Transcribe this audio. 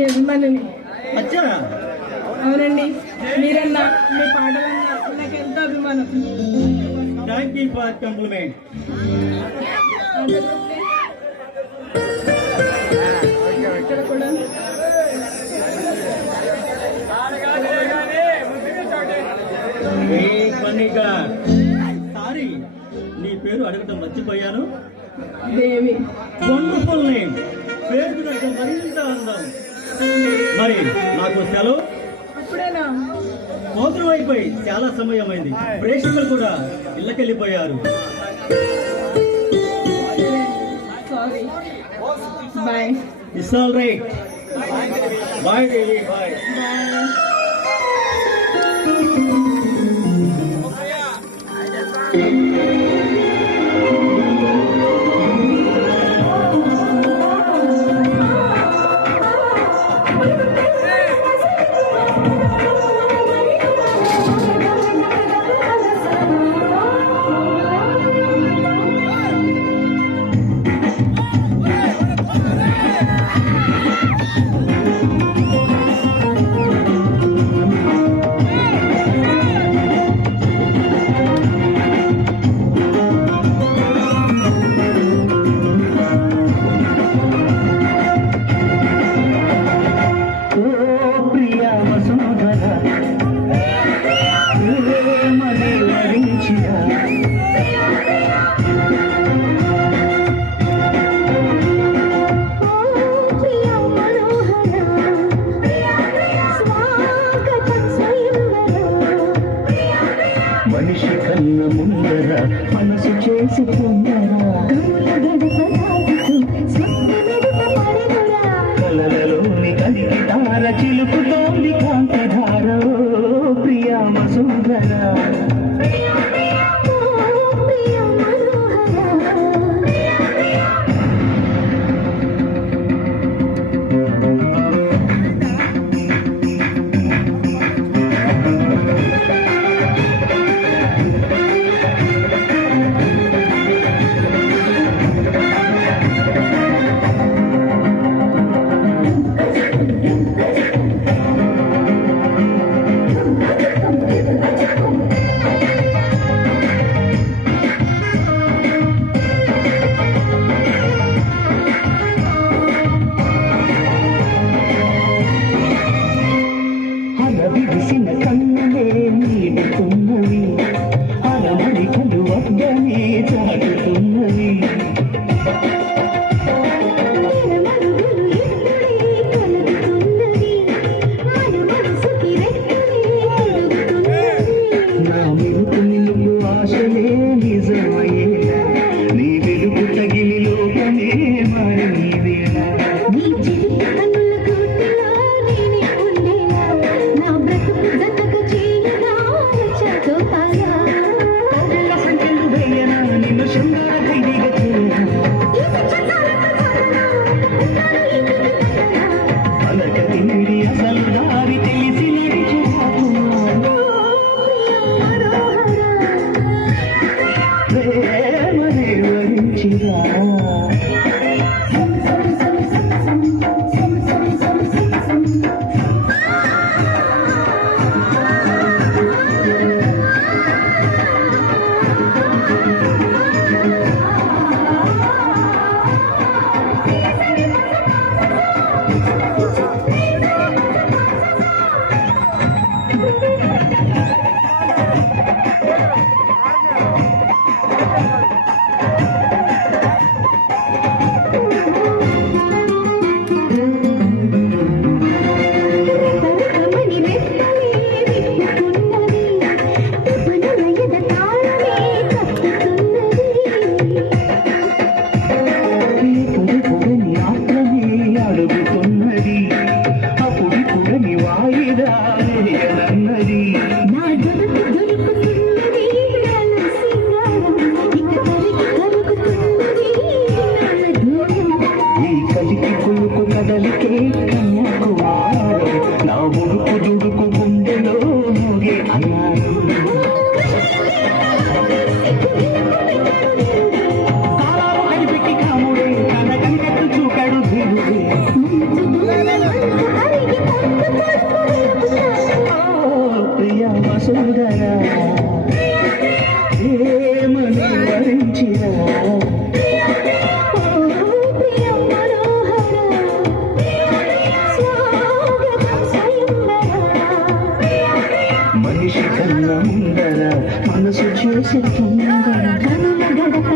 మీ అభిమానిని. అచ్చా అవునండి, మీరన్నా మీ పాటలన్నా నాకు ఎంతో అభిమానం. Thank you for compliment. ఇక్కడ కూడా సారీ, నీ పేరు అడగటం మర్చిపోయాను. దేవి. Wonderful name. పేరు దగ్గర మరింత అందం. మరి నాకు సెలవు. అప్పుడేనా? మోసం అయిపోయి చాలా సమయమైంది. ప్రేక్షకులు కూడా ఇళ్ళకెళ్ళిపోయారు. Sorry. Bye. It's all right. Bye Devi. Bye. మనిషి కన్న ముందర మనసు చేసి కలలలోని కలిగి తార చిలుపుతోంది కాంతిధార. ప్రియా వసుంధర. విరిసిన కన్నులే నీడుతున్నవి, అరమడి కలు వద్దనే చాటుతున్నవి. నా మెరుపు నిలుపు ఆశలే నిజమయ్యేలా, నీ వెలుగు తగిలి లోకమే మారి నీవేలా. Thank you. మనిషి కన్న ముందర మనసు చేసే తొందర కనుల గడప